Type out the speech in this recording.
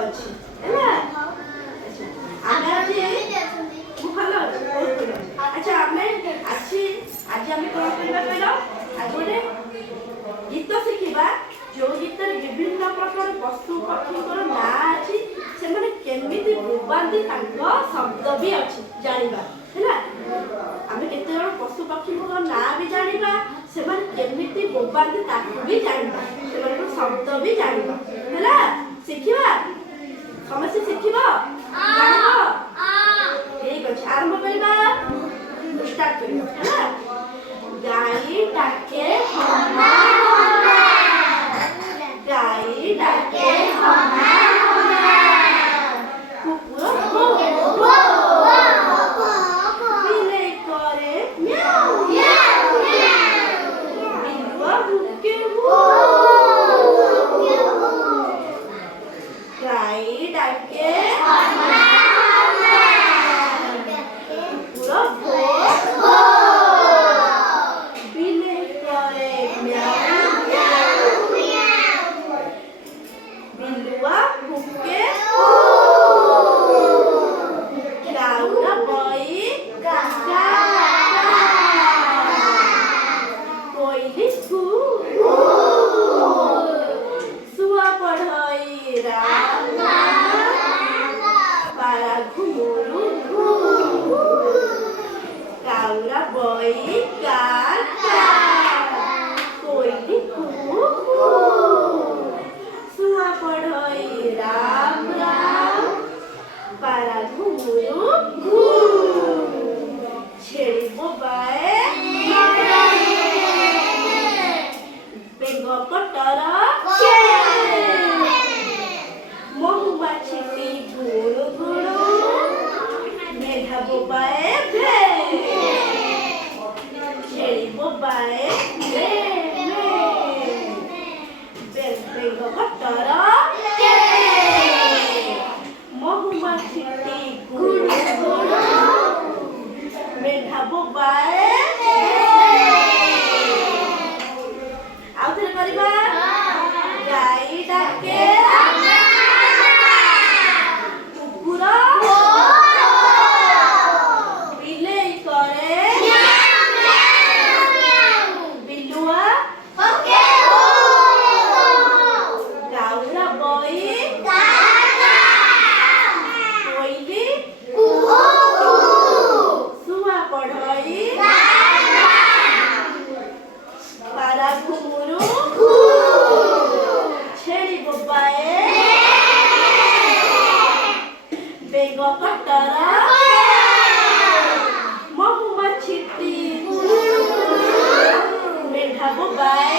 ଅଛି ହେଲା। ଆମେ ଆଜି ଭଲ ଆଚ୍ଛା ଆମେ ଆଜି ଆମେ କ'ଣ କରିବା କହିଲ? ଆଜି ଗୋଟେ ଗୀତ ଶିଖିବା ଯୋଉ ଗୀତରେ ବିଭିନ୍ନ ପ୍ରକାର ପଶୁ ପକ୍ଷୀଙ୍କର ନାଁ ଅଛି, ସେମାନେ କେମିତି ବୋବାନ୍ତି ତାଙ୍କ ଶବ୍ଦ ବି ଅଛି ଜାଣିବା ହେଲା। ଆମେ କେତେ ଜଣ ପଶୁ ପକ୍ଷୀଙ୍କ ନାଁ ବି ଜାଣିବା, ସେମାନେ କେମିତି ବୋବାନ୍ତି ତାକୁ ବି ଜାଣିବା, ସେମାନଙ୍କ ଶବ୍ଦ ବି ଜାଣିବା ହେଲା। ଶିଖିବା ସମସ୍ତେ ଶିଖିବ ଜାଣିବ। ଠିକ ଅଛି ଆରମ୍ଭ କରିବା, ଷ୍ଟାର୍ଟ କରିବା ହେଲା। ଗାଈ ଡାକେ ହମା ହମା, ଗାଈ ଡାକେ ହମା ହମା, କୁକୁର ଭୋ ଭୋ, ବିଲେଇ করে মিয়াও মিয়াও মিয়াও, বিলুয়া ভুকে ভু, গাই ডাকে হমা হমা, কুকুর ভো ভো, বিলেই করে মিয়াও মিয়াও মিয়াও, বিলুয়া ভুকে ভু, গাউরা বই গা গা, কোইলি কু কু, শুয়া পড়ই রাম রাম, পারা ঘুমুরু ঘু, গাউরা বই গা গা, কোইলি কু কু, শুয়া পড়ই রাম রাম, পারা ঘুমুরু ঘু, ছেড়ি বোবায়ে বেঙ্গ কটর কে, মহুমাছিটি ঘুরু ঘুরু, মেঘা বোবায়ে ভে, ছেড়ি বোবায়ে ভে ভে, বেঙ্গ কটর কে, মহুমাছিটি ঘুরু ঘুরু, মেঘা বোবায়ে ভে। ଆଉ ଥରେ କରିବା, ଗାଈ ଡାକେ କୁକୁର ବିଲେଇ କରେ ବିଲୁଆ ଗାଉରା ବଇ କୋଇଲି ଶୁଆ ପଢ଼ଇ ପାରା ଘୁମୁରୁ ଛେଳି ବୋବାଏ ବେଙ୍ଗ କଟର ମହୁମାଛିଟି ମେଣ୍ଢା ବୋବାଏ